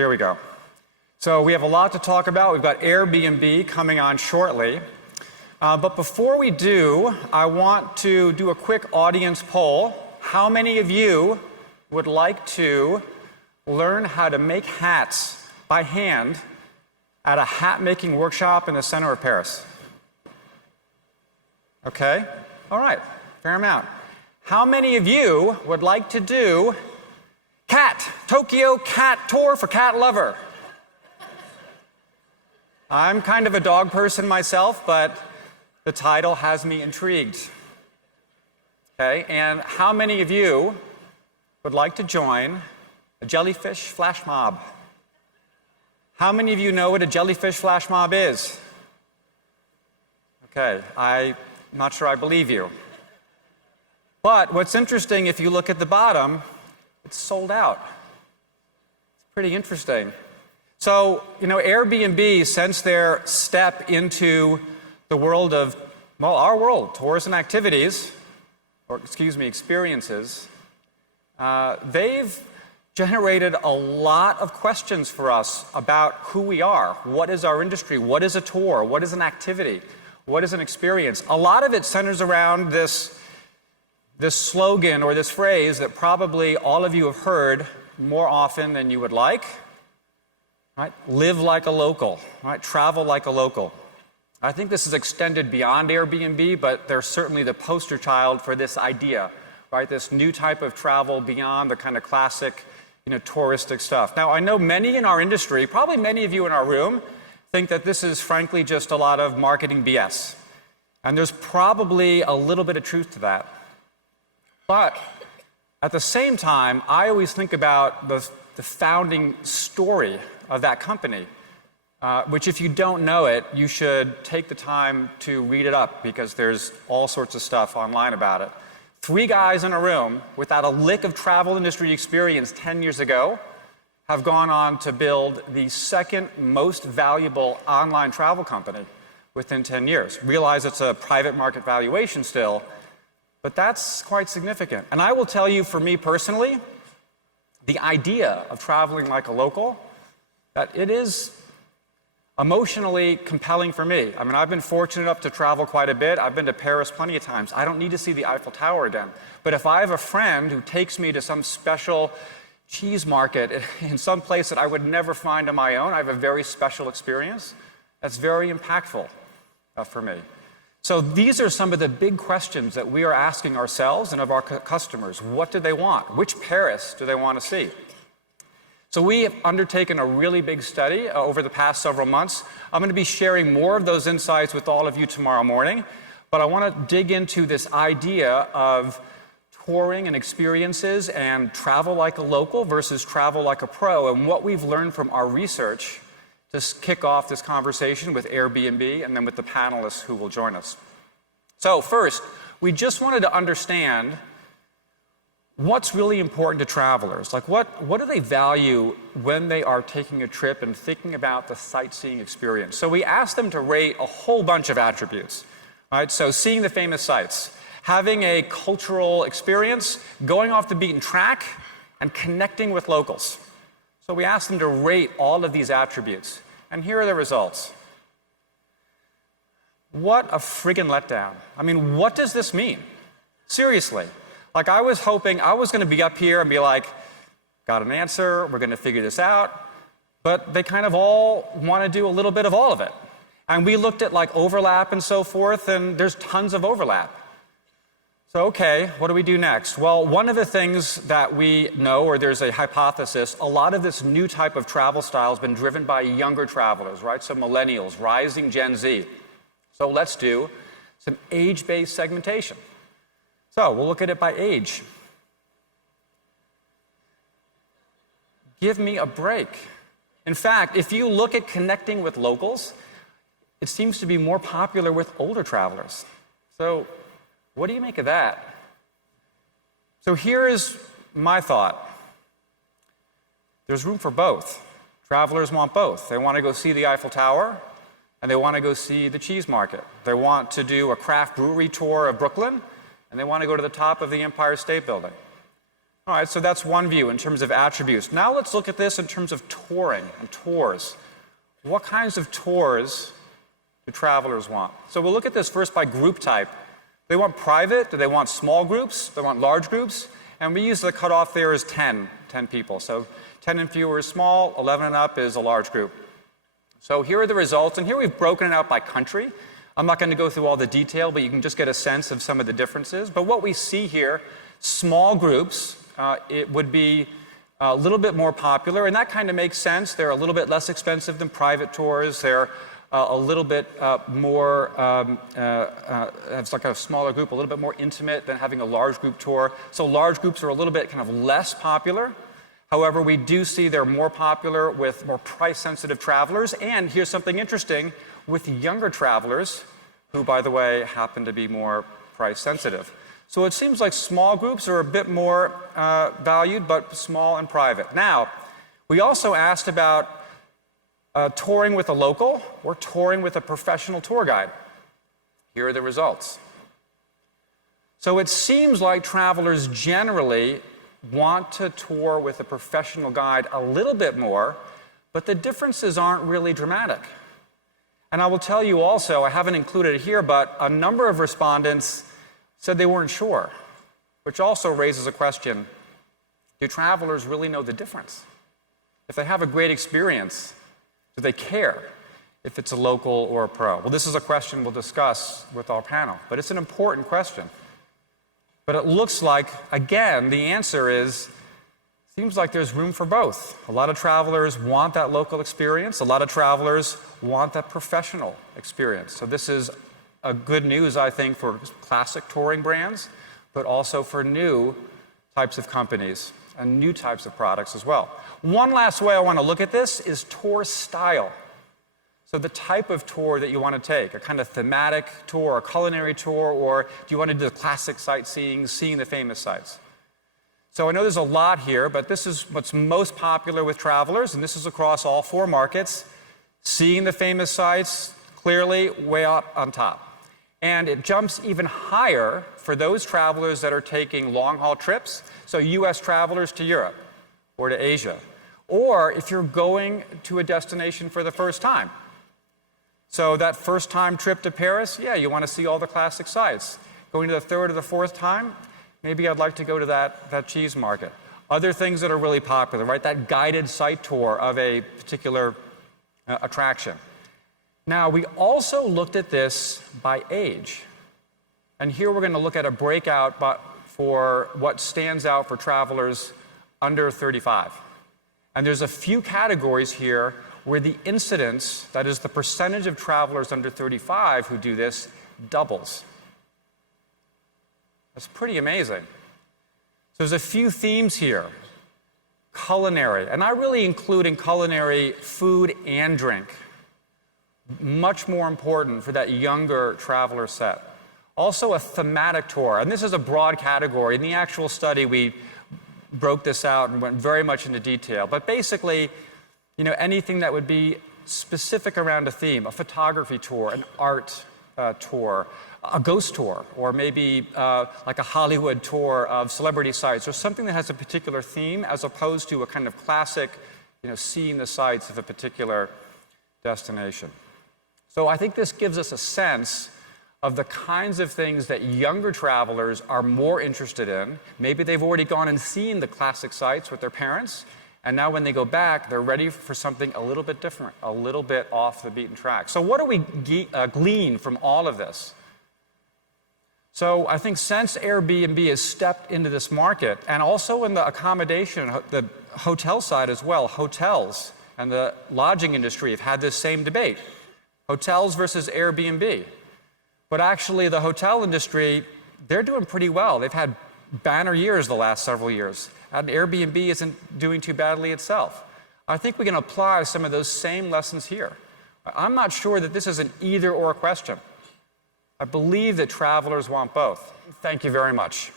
Here we go. So we have a lot to talk about. We've got Airbnb coming on shortly. But before we do, I want to do a quick audience poll. How many of you would like to learn how to make hats by hand at a hat-making workshop in the center of Paris? Okay, all right, fair amount. How many of you would like to do Tokyo cat tour for cat lover? I'm kind of a dog person myself, but the title has me intrigued. Okay, and how many of you would like to join a jellyfish flash mob? How many of you know what a jellyfish flash mob is? Okay, I'm not sure I believe you. But what's interesting, if you look at the bottom, it's sold out. It's pretty interesting. So, Airbnb, since their step into the world of, our world, tours and activities, experiences, they've generated a lot of questions for us about who we are. What is our industry? What is a tour? What is an activity? What is an experience? A lot of it centers around this slogan or this phrase that probably all of you have heard more often than you would like. Right? Live like a local, right? Travel like a local. I think this is extended beyond Airbnb, but they're certainly the poster child for this idea, right? This new type of travel beyond the kind of classic, touristic stuff. Now, I know many in our industry, probably many of you in our room, think that this is frankly just a lot of marketing BS. And there's probably a little bit of truth to that. But at the same time, I always think about the founding story of that company, which if you don't know it, you should take the time to read it up because there's all sorts of stuff online about it. 3 guys in a room without a lick of travel industry experience 10 years ago have gone on to build the second most valuable online travel company within 10 years. Realize it's a private market valuation still, but that's quite significant. And I will tell you, for me personally, the idea of traveling like a local, that it is emotionally compelling for me. I mean, I've been fortunate enough to travel quite a bit. I've been to Paris plenty of times. I don't need to see the Eiffel Tower again. But if I have a friend who takes me to some special cheese market in some place that I would never find on my own, I have a very special experience. That's very impactful for me. So these are some of the big questions that we are asking ourselves and of our customers. What do they want? Which Paris do they want to see? So we have undertaken a really big study over the past several months. I'm going to be sharing more of those insights with all of you tomorrow morning, but I want to dig into this idea of touring and experiences and travel like a local versus travel like a pro, and what we've learned from our research to kick off this conversation with Airbnb and then with the panelists who will join us. So first, we just wanted to understand what's really important to travelers. Like what do they value when they are taking a trip and thinking about the sightseeing experience? So we asked them to rate a whole bunch of attributes, right? So seeing the famous sights, having a cultural experience, going off the beaten track, and connecting with locals. So we asked them to rate all of these attributes, and here are the results. What a friggin' letdown. I mean, what does this mean? Seriously. Like, I was hoping I was going to be up here and be like, got an answer, we're going to figure this out, but they kind of all want to do a little bit of all of it. And we looked at like overlap and so forth, and there's tons of overlap. So, okay, what do we do next? Well, one of the things that we know, or there's a hypothesis, a lot of this new type of travel style has been driven by younger travelers, right? So millennials, rising Gen Z. So let's do some age-based segmentation. So we'll look at it by age. Give me a break. In fact, if you look at connecting with locals, it seems to be more popular with older travelers. So what do you make of that? So here is my thought. There's room for both. Travelers want both. They want to go see the Eiffel Tower, and they want to go see the cheese market. They want to do a craft brewery tour of Brooklyn, and they want to go to the top of the Empire State Building. All right, so that's one view in terms of attributes. Now let's look at this in terms of touring and tours. What kinds of tours do travelers want? So we'll look at this first by group type. They want private, do they want small groups, do they want large groups? And we use the cutoff there as 10 people. So 10 and fewer is small, 11 and up is a large group. So here are the results, and here we've broken it out by country. I'm not going to go through all the detail, but you can just get a sense of some of the differences. But what we see here, small groups, it would be a little bit more popular, and that kind of makes sense. They're a little bit less expensive than private tours. They're a little bit more, it's like a smaller group, a little bit more intimate than having a large group tour. So large groups are a little bit kind of less popular. However, we do see they're more popular with more price-sensitive travelers, and here's something interesting, with younger travelers, who, by the way, happen to be more price-sensitive. So it seems like small groups are a bit more valued, but small and private. Now, we also asked about touring with a local or touring with a professional tour guide. Here are the results. So it seems like travelers generally want to tour with a professional guide a little bit more, but the differences aren't really dramatic. And I will tell you also, I haven't included it here, but a number of respondents said they weren't sure, which also raises a question: do travelers really know the difference? If they have a great experience, do they care if it's a local or a pro? Well, this is a question we'll discuss with our panel, but it's an important question. But it looks like, again, the answer is, seems like there's room for both. A lot of travelers want that local experience. A lot of travelers want that professional experience. So this is a good news, I think, for classic touring brands, but also for new types of companies and new types of products as well. One last way I want to look at this is tour style. So the type of tour that you want to take, a kind of thematic tour, a culinary tour, or do you want to do the classic sightseeing, seeing the famous sites? So I know there's a lot here, but this is what's most popular with travelers, and this is across all 4 markets. Seeing the famous sites, clearly way up on top. And it jumps even higher for those travelers that are taking long-haul trips, so US travelers to Europe or to Asia, or if you're going to a destination for the first time. So that first-time trip to Paris, yeah, you want to see all the classic sites. Going to the 3rd or the 4th time, maybe I'd like to go to that cheese market. Other things that are really popular, right? That guided site tour of a particular attraction. Now, we also looked at this by age. And here we're going to look at a breakout for what stands out for travelers under 35. And there's a few categories here where the incidence, that is the percentage of travelers under 35 who do this, doubles. That's pretty amazing. So there's a few themes here. Culinary, and I really include in culinary food and drink. Much more important for that younger traveler set. Also a thematic tour, and this is a broad category. In the actual study, we broke this out and went very much into detail. But basically, you know, anything that would be specific around a theme, a photography tour, an art tour, a ghost tour, or maybe like a Hollywood tour of celebrity sites, or something that has a particular theme as opposed to a kind of classic, you know, seeing the sights of a particular destination. So I think this gives us a sense of the kinds of things that younger travelers are more interested in. Maybe they've already gone and seen the classic sites with their parents, and now when they go back, they're ready for something a little bit different, a little bit off the beaten track. So what do we glean from all of this? So I think since Airbnb has stepped into this market, and also in the accommodation, the hotel side as well, hotels and the lodging industry have had this same debate. Hotels versus Airbnb. But actually the hotel industry, they're doing pretty well. They've had banner years the last several years. And Airbnb isn't doing too badly itself. I think we can apply some of those same lessons here. I'm not sure that this is an either or question. I believe that travelers want both. Thank you very much.